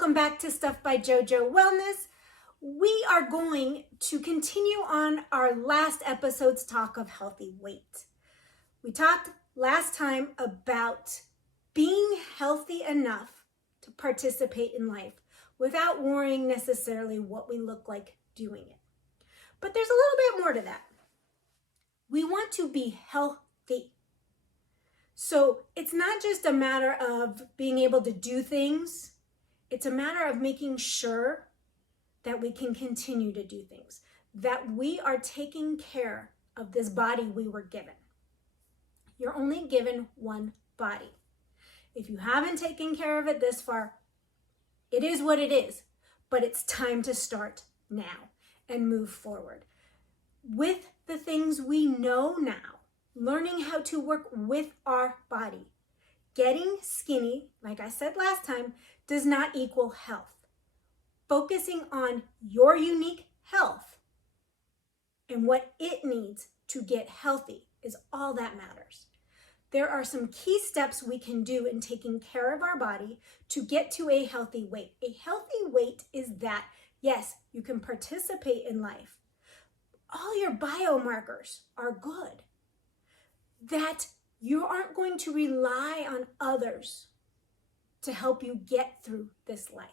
welcome back to Stuff by JoJo Wellness. We are going to continue on our last episode's talk of healthy weight. We talked last time about being healthy enough to participate in life without worrying necessarily what we look like doing it. But there's a little bit more to that. We want to be healthy. So it's not just a matter of being able to do things. It's a matter of making sure that we can continue to do things, that we are taking care of this body we were given. You're only given one body. If you haven't taken care of it this far, it is what it is, but it's time to start now and move forward with the things we know now, learning how to work with our body. Getting skinny, like I said last time, does not equal health. Focusing on your unique health and what it needs to get healthy is all that matters. There are some key steps we can do in taking care of our body to get to a healthy weight. A healthy weight is that, yes, you can participate in life. All your biomarkers are good. That you aren't going to rely on others to help you get through this life.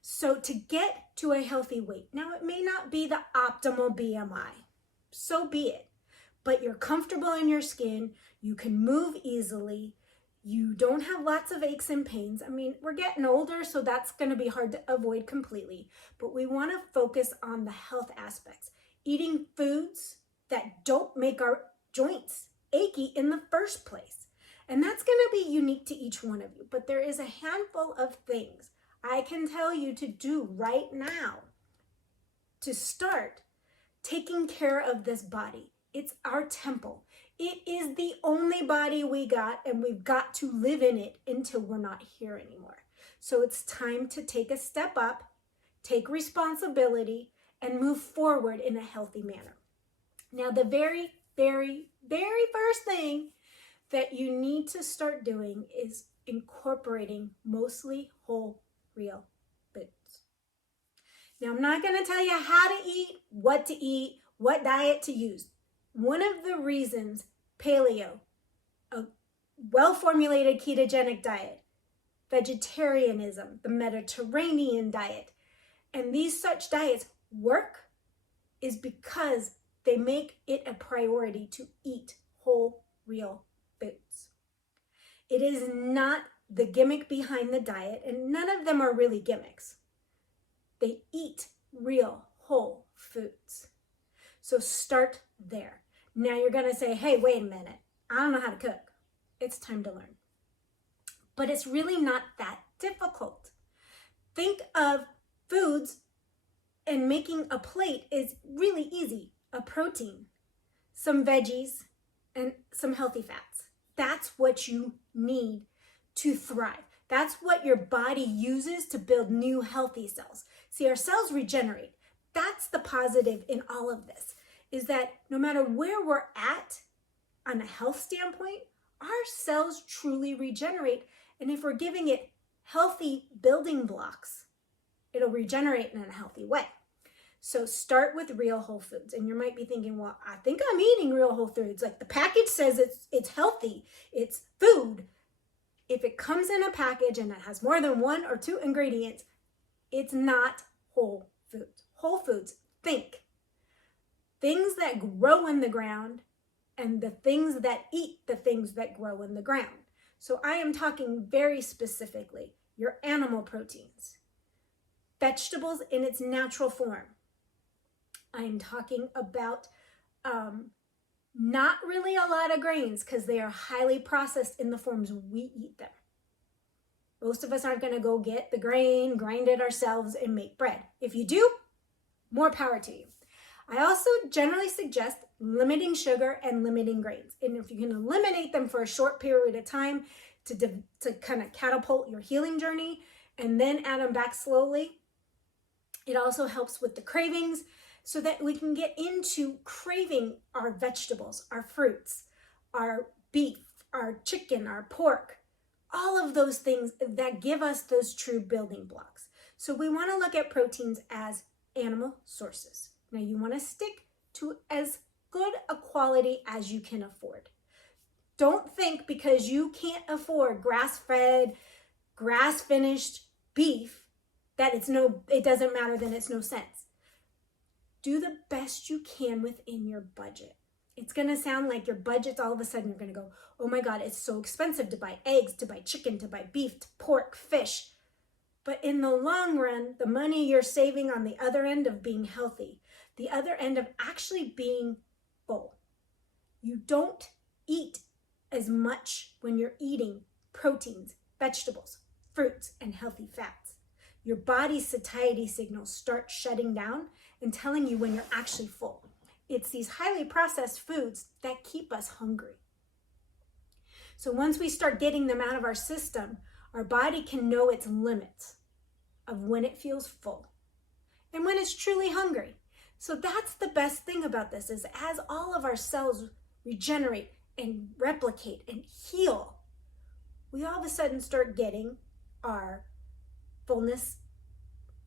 So to get to a healthy weight, now it may not be the optimal BMI, so be it, but you're comfortable in your skin, you can move easily, you don't have lots of aches and pains. I mean, we're getting older, so that's going to be hard to avoid completely, but we want to focus on the health aspects. Eating foods that don't make our joints achy in the first place. And that's going to be unique to each one of you. But there is a handful of things I can tell you to do right now to start taking care of this body. It's our temple. It is the only body we got, and we've got to live in it until we're not here anymore. So it's time to take a step up, take responsibility, and move forward in a healthy manner. Now, the very first thing that you need to start doing is incorporating mostly whole, real foods. Now, I'm not going to tell you how to eat, what diet to use. One of the reasons paleo, a well-formulated ketogenic diet, vegetarianism, the Mediterranean diet, and these such diets work is because they make it a priority to eat whole, real foods. It is not the gimmick behind the diet, and none of them are really gimmicks. They eat real, whole foods. So start there. Now you're going to say, hey, wait a minute. I don't know how to cook. It's time to learn. But it's really not that difficult. Think of foods, and making a plate is really easy. A protein, some veggies, and some healthy fats. That's what you need to thrive. That's what your body uses to build new healthy cells. See, our cells regenerate. That's the positive in all of this, is that no matter where we're at on a health standpoint, our cells truly regenerate. And if we're giving it healthy building blocks, it'll regenerate in a healthy way. So start with real whole foods. And you might be thinking, well, I think I'm eating real whole foods. Like the package says it's healthy, it's food. If it comes in a package and it has more than one or two ingredients, it's not whole foods. Whole foods, think things that grow in the ground and the things that eat the things that grow in the ground. So I am talking very specifically your animal proteins, vegetables in its natural form. I am talking about not really a lot of grains because they are highly processed in the forms we eat them. Most of us aren't going to go get the grain, grind it ourselves, and make bread. If you do, more power to you. I also generally suggest limiting sugar and limiting grains. And if you can eliminate them for a short period of time to kind of catapult your healing journey and then add them back slowly, it also helps with the cravings, so that we can get into craving our vegetables, our fruits, our beef, our chicken, our pork, all of those things that give us those true building blocks. So we want to look at proteins as animal sources. Now you want to stick to as good a quality as you can afford. Don't think because you can't afford grass-fed, grass-finished beef that it doesn't matter, then it's no sense. Do the best you can within your budget. It's going to sound like your budget's all of a sudden you're going to go, oh my God, it's so expensive to buy eggs, to buy chicken, to buy beef, to pork, fish. But in the long run, the money you're saving on the other end of being healthy, the other end of actually being full. You don't eat as much when you're eating proteins, vegetables, fruits, and healthy fats. Your body's satiety signals start shutting down and telling you when you're actually full. It's these highly processed foods that keep us hungry. So once we start getting them out of our system, our body can know its limits of when it feels full and when it's truly hungry. So that's the best thing about this, is as all of our cells regenerate and replicate and heal, we all of a sudden start getting our fullness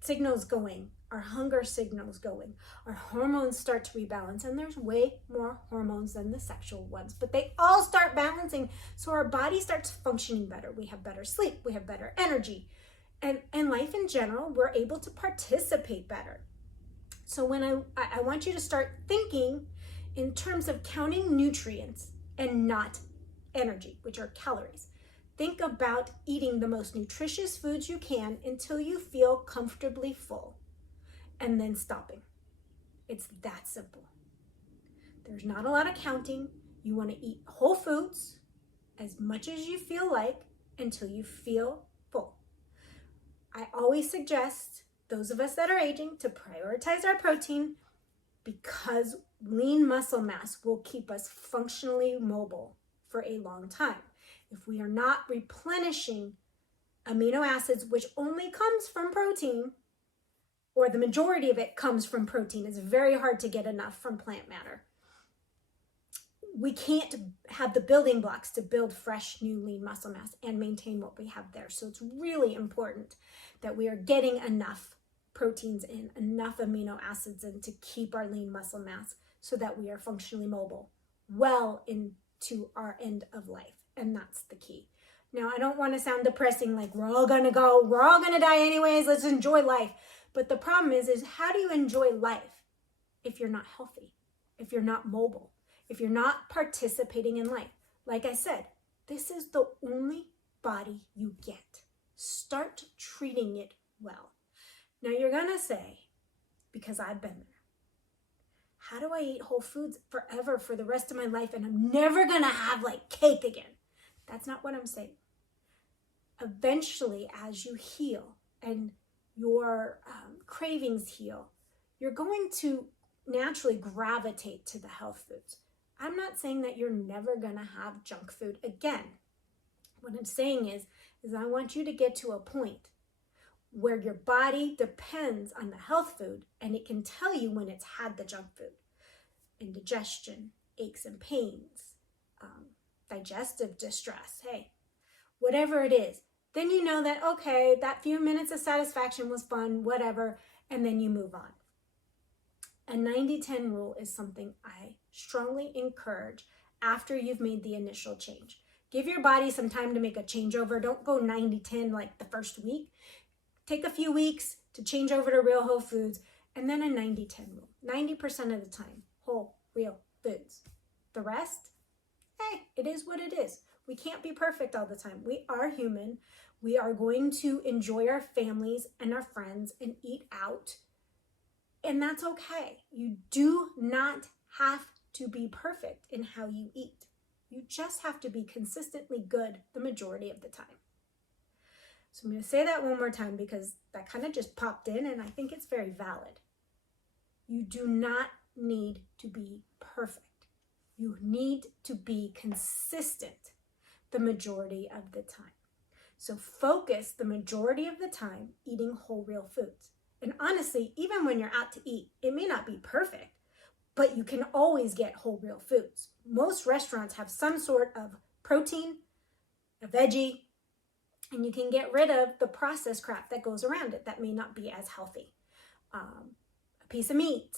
signals going, our hunger signals going, our hormones start to rebalance, and there's way more hormones than the sexual ones, but they all start balancing, so our body starts functioning better. We have better sleep, we have better energy, and life in general, we're able to participate better. So when I want you to start thinking in terms of counting nutrients and not energy, which are calories. Think about eating the most nutritious foods you can until you feel comfortably full, and then stopping. It's that simple. There's not a lot of counting. You want to eat whole foods as much as you feel like until you feel full. I always suggest those of us that are aging to prioritize our protein, because lean muscle mass will keep us functionally mobile for a long time. If we are not replenishing amino acids, which only comes from protein, or the majority of it comes from protein, it's very hard to get enough from plant matter. We can't have the building blocks to build fresh, new lean muscle mass and maintain what we have there. So it's really important that we are getting enough proteins in, enough amino acids in to keep our lean muscle mass so that we are functionally mobile well into our end of life. And that's the key. Now, I don't want to sound depressing, like we're all going to die anyways, let's enjoy life. But the problem is how do you enjoy life if you're not healthy, if you're not mobile, if you're not participating in life? Like I said, this is the only body you get. Start treating it well. Now you're going to say, because I've been there, how do I eat whole foods forever for the rest of my life and I'm never going to have like cake again? That's not what I'm saying. Eventually, as you heal and your cravings heal, you're going to naturally gravitate to the health foods. I'm not saying that you're never going to have junk food again. What I'm saying is I want you to get to a point where your body depends on the health food and it can tell you when it's had the junk food. Indigestion, aches and pains, digestive distress, hey, whatever it is. Then you know that, okay, that few minutes of satisfaction was fun, whatever, and then you move on. A 90-10 rule is something I strongly encourage after you've made the initial change. Give your body some time to make a changeover. Don't go 90-10 like the first week. Take a few weeks to change over to real whole foods, and then a 90-10 rule. 90% of the time, whole, real foods. The rest, hey, it is what it is. We can't be perfect all the time. We are human. We are going to enjoy our families and our friends and eat out. And that's okay. You do not have to be perfect in how you eat. You just have to be consistently good the majority of the time. So I'm going to say that one more time because that kind of just popped in and I think it's very valid. You do not need to be perfect. You need to be consistent the majority of the time. So focus the majority of the time eating whole real foods. And honestly, even when you're out to eat, it may not be perfect, but you can always get whole real foods. Most restaurants have some sort of protein, a veggie, And you can get rid of the processed crap that goes around it that may not be as healthy. A piece of meat,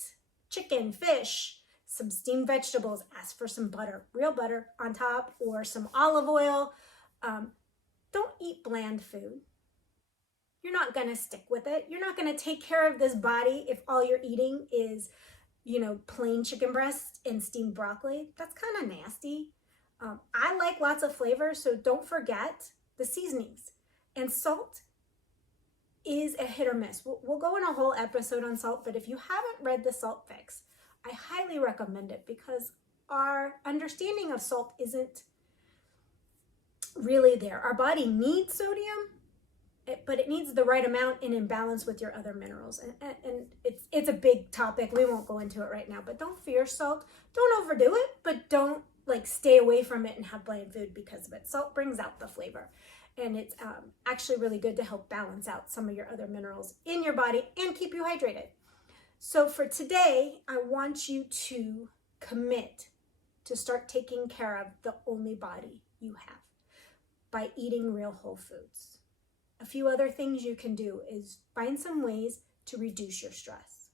chicken, fish, some steamed vegetables. Ask for some butter, real butter on top, or some olive oil. Don't eat bland food. You're not going to stick with it. You're not going to take care of this body if all you're eating is, plain chicken breast and steamed broccoli. That's kind of nasty. I like lots of flavor, so don't forget the seasonings. And salt is a hit or miss. We'll go in a whole episode on salt, but if you haven't read the Salt Fix, I highly recommend it because our understanding of salt isn't really there. Our body needs sodium, but it needs the right amount and in balance with your other minerals. And it's a big topic. We won't go into it right now, but don't fear salt. Don't overdo it, but don't stay away from it and have bland food because of it. Salt brings out the flavor. And it's actually really good to help balance out some of your other minerals in your body and keep you hydrated. So for today, I want you to commit to start taking care of the only body you have by eating real whole foods. A few other things you can do is find some ways to reduce your stress.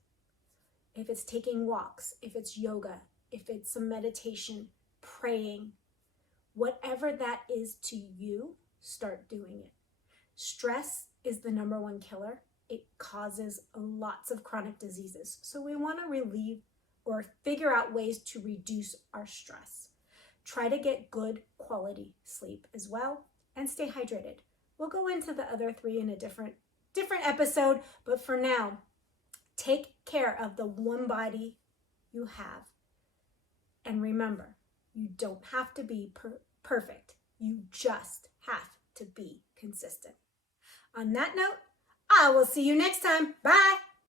If it's taking walks, if it's yoga, if it's some meditation, praying, whatever that is to you, start doing it. Stress is the #1 killer. It causes lots of chronic diseases. So we want to relieve or figure out ways to reduce our stress. Try to get good quality sleep as well and stay hydrated. We'll go into the other 3 in a different episode, but for now, take care of the one body you have. And remember, you don't have to be perfect. You just have to be consistent. On that note, I will see you next time. Bye.